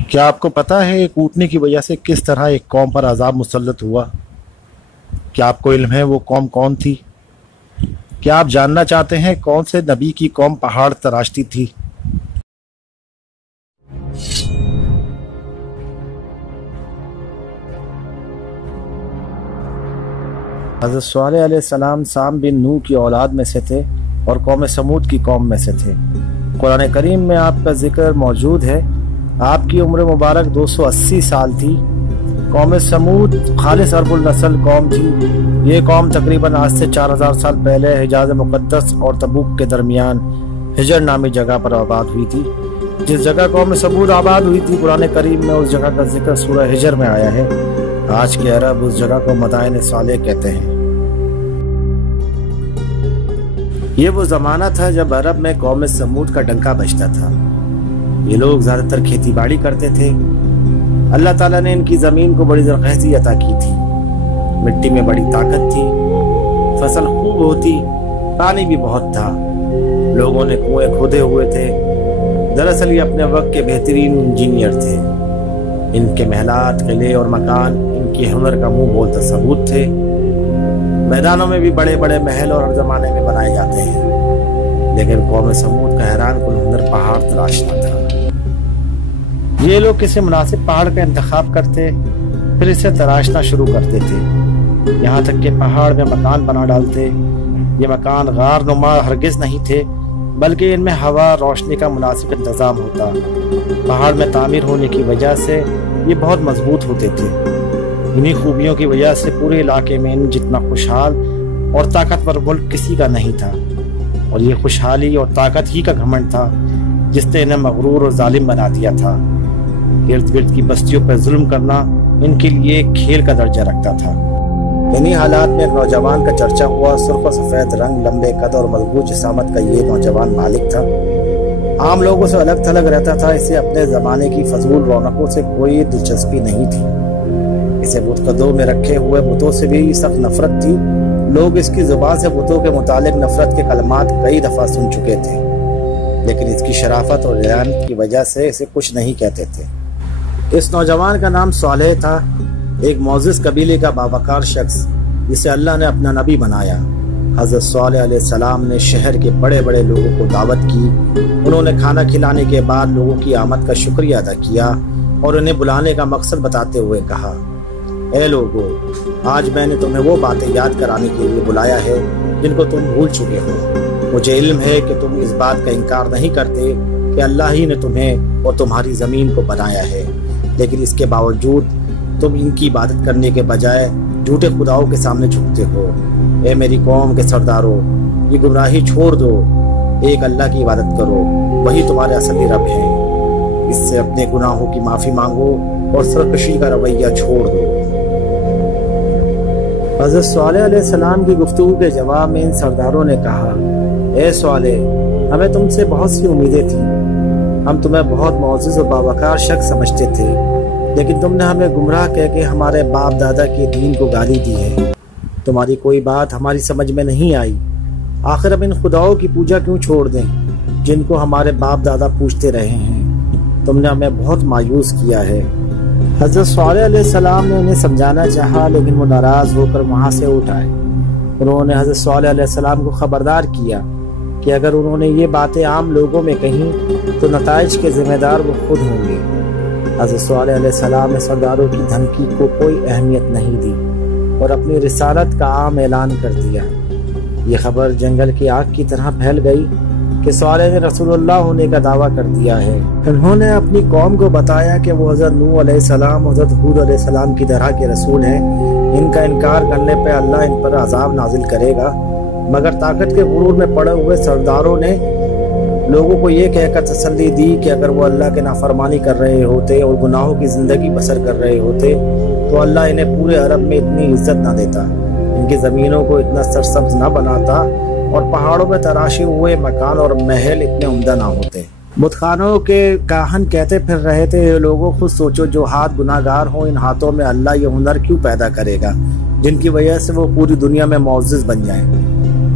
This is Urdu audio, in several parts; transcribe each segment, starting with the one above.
کیا آپ کو پتا ہے ایک اونٹنے کی وجہ سے کس طرح ایک قوم پر عذاب مسلط ہوا؟ کیا آپ کو علم ہے وہ قوم کون تھی؟ کیا آپ جاننا چاہتے ہیں کون سے نبی کی قوم پہاڑ تراشتی تھی؟ حضرت صالح علیہ السلام سام بن نوح کی اولاد میں سے تھے اور قوم سمود کی قوم میں سے تھے۔ قرآن کریم میں آپ کا ذکر موجود ہے۔ آپ کی عمر مبارک 280 سال تھی۔ قوم سمود خالص عرب النسل قوم تھی۔ یہ قوم تقریباً آج سے 4000 سال پہلے حجاز مقدس اور تبوک کے درمیان حجر نامی جگہ پر آباد ہوئی تھی۔ جس جگہ قوم سمود آباد ہوئی تھی قرآن کریم میں اس جگہ کا ذکر سورہ حجر میں آیا ہے۔ آج کے عرب اس جگہ کو مدائن صالح کہتے ہیں۔ یہ وہ زمانہ تھا جب عرب میں قوم سمود کا ڈنکا بجتا تھا۔ یہ لوگ زیادہ تر کھیتی باڑی کرتے تھے۔ اللہ تعالیٰ نے ان کی زمین کو بڑی زرخیزی عطا کی تھی۔ مٹی میں بڑی طاقت تھی، فصل خوب ہوتی، پانی بھی بہت تھا۔ لوگوں نے کنویں کھودے ہوئے تھے۔ دراصل یہ اپنے وقت کے بہترین انجینئر تھے۔ ان کے محلات، قلعے اور مکان ان کے ہنر کا منہ بولتا ثبوت تھے۔ میدانوں میں بھی بڑے بڑے محل اور ہر زمانے میں بنائے جاتے ہیں، لیکن قوم سمود کا حیران کن ہنر پہاڑ تراشنا تھا۔ یہ لوگ کسی مناسب پہاڑ کا انتخاب کرتے، پھر اسے تراشنا شروع کرتے تھے، یہاں تک کہ پہاڑ میں مکان بنا ڈالتے۔ یہ مکان غار نما ہرگز نہیں تھے، بلکہ ان میں ہوا روشنی کا مناسب انتظام ہوتا۔ پہاڑ میں تعمیر ہونے کی وجہ سے یہ بہت مضبوط ہوتے تھے۔ انہی خوبیوں کی وجہ سے پورے علاقے میں ان جتنا خوشحال اور طاقتور ملک کسی کا نہیں تھا، اور یہ خوشحالی اور طاقت ہی کا گھمنڈ تھا جس نے انہیں مغرور اور ظالم بنا دیا تھا۔ ارد گرد کی بستیوں پر ظلم کرنا ان کے لیے ایک کھیل کا درجہ رکھتا تھا۔ انہی حالات میں ایک نوجوان کا چرچا ہوا۔ سرخ و سفید رنگ، لمبے قد اور مضبوط جسامت کا یہ نوجوان مالک تھا۔ عام لوگوں سے الگ تھلگ رہتا تھا۔ اسے اپنے زمانے کی فضول رونقوں سے کوئی دلچسپی نہیں تھی۔ اسے بت قدوں میں رکھے ہوئے بتوں سے بھی سخت نفرت تھی۔ لوگ اس کی زبان سے بتوں کے متعلق نفرت کے کلمات کئی دفعہ سن چکے تھے، لیکن اس کی شرافت اور دیانت کی وجہ سے اسے کچھ نہیں کہتے تھے۔ اس نوجوان کا نام صالح تھا، ایک معزز قبیلے کا باوقار شخص جسے اللہ نے اپنا نبی بنایا۔ حضرت صالح علیہ السلام نے شہر کے بڑے بڑے لوگوں کو دعوت کی۔ انہوں نے کھانا کھلانے کے بعد لوگوں کی آمد کا شکریہ ادا کیا اور انہیں بلانے کا مقصد بتاتے ہوئے کہا، اے لوگو، آج میں نے تمہیں وہ باتیں یاد کرانے کے لیے بلایا ہے جن کو تم بھول چکے ہو۔ مجھے علم ہے کہ تم اس بات کا انکار نہیں کرتے کہ اللہ ہی نے تمہیں اور تمہاری زمین کو بنایا ہے، لیکن اس کے باوجود تم ان کی عبادت کرنے کے بجائے جھوٹے خداؤں کے سامنے جھکتے ہو۔ اے میری قوم کے سرداروں، یہ گمراہی چھوڑ دو، ایک اللہ کی عبادت کرو، وہی تمہارے اصلی رب ہے۔ اس سے اپنے گناہوں کی معافی مانگو اور سرکشی کا رویہ چھوڑ دو۔ حضرت صالح علیہ السلام کی گفتگو کے جواب میں ان سرداروں نے کہا، اے صالح، ہمیں تم سے بہت سی امیدیں تھیں۔ ہم تمہیں بہت معزز اور باوقار شخص سمجھتے تھے، لیکن تم نے ہمیں گمراہ کہہ کے ہمارے باپ دادا کے دین کو گالی دی ہے۔ تمہاری کوئی بات ہماری سمجھ میں نہیں آئی۔ آخر اب ان خداؤں کی پوجا کیوں چھوڑ دیں جن کو ہمارے باپ دادا پوجتے رہے ہیں؟ تم نے ہمیں بہت مایوس کیا ہے۔ حضرت صالح علیہ السلام نے انہیں سمجھانا چاہا، لیکن وہ ناراض ہو کر وہاں سے اٹھ آئے۔ انہوں نے حضرت صالح علیہ السلام کو خبردار کیا کہ اگر انہوں نے یہ باتیں عام لوگوں میں کہیں تو نتائج کے ذمہ دار وہ خود ہوں گے۔ حضرت صالح علیہ السلام نے سرداروں کی دھمکی کو کوئی اہمیت نہیں دی اور اپنی رسالت کا عام اعلان کر دیا۔ یہ خبر جنگل کی آگ کی طرح پھیل گئی کہ صالح نے رسول اللہ ہونے کا دعویٰ کر دیا ہے۔ انہوں نے اپنی قوم کو بتایا کہ وہ حضرت نوح علیہ السلام، حضرت ہود علیہ السلام کی طرح کے رسول ہیں۔ ان کا انکار کرنے پہ اللہ ان پر عذاب نازل کرے گا، مگر طاقت کے غرور میں پڑے ہوئے سرداروں نے لوگوں کو یہ کہہ کر تسلی دی کہ اگر وہ اللہ کے نافرمانی کر رہے ہوتے اور گناہوں کی زندگی بسر کر رہے ہوتے تو اللہ انہیں پورے عرب میں اتنی عزت نہ دیتا، ان کی زمینوں کو اتنا سرسبز نہ بناتا اور پہاڑوں میں تراشے ہوئے مکان اور محل اتنے عمدہ نہ ہوتے۔ بت خانوں کے کاہن کہتے پھر رہے تھے، اے لوگوں خود سوچو، جو ہاتھ گناہ گار ہوں ان ہاتھوں میں اللہ یہ ہنر کیوں پیدا کرے گا جن کی وجہ سے وہ پوری دنیا میں معزز بن جائیں۔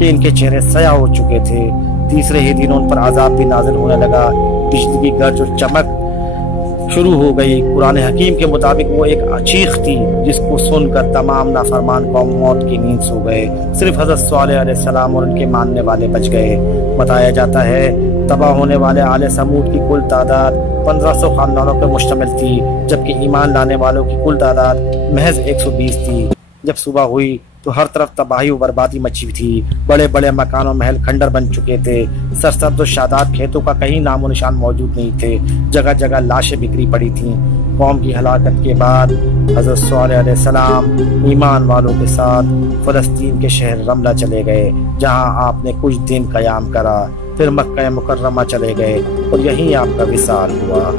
کہ ان کے چہرے سیاہ ہو چکے تھے۔ تیسرے ہی دن ان پر عذاب بھی نازل ہونے لگا، بجلی کی گرج اور چمک شروع ہو گئی۔ قرآن حکیم کے مطابق وہ ایک چیخ تھی جس کو سن کر تمام نافرمان قوم موت کی نیند سو گئے، صرف حضرت صالح علیہ السلام اور ان کے ماننے والے بچ گئے۔ بتایا جاتا ہے تباہ ہونے والے آل سمود کی کل تعداد 1500 خاندانوں پر مشتمل تھی، جبکہ ایمان لانے والوں کی کل تعداد محض 120 تھی۔ جب صبح ہوئی تو ہر طرف تباہی و بربادی مچی تھی، بڑے بڑے مکان و محل کھنڈر بن چکے تھے، سرسبز و شاداب کھیتوں کا کہیں نام و نشان موجود نہیں تھے، جگہ جگہ لاشیں بکھری پڑی تھیں۔ قوم کی ہلاکت کے بعد حضرت صالح علیہ السلام ایمان والوں کے ساتھ فلسطین کے شہر رملہ چلے گئے، جہاں آپ نے کچھ دن قیام کرا، پھر مکہ مکرمہ چلے گئے اور یہیں آپ کا وصال ہوا۔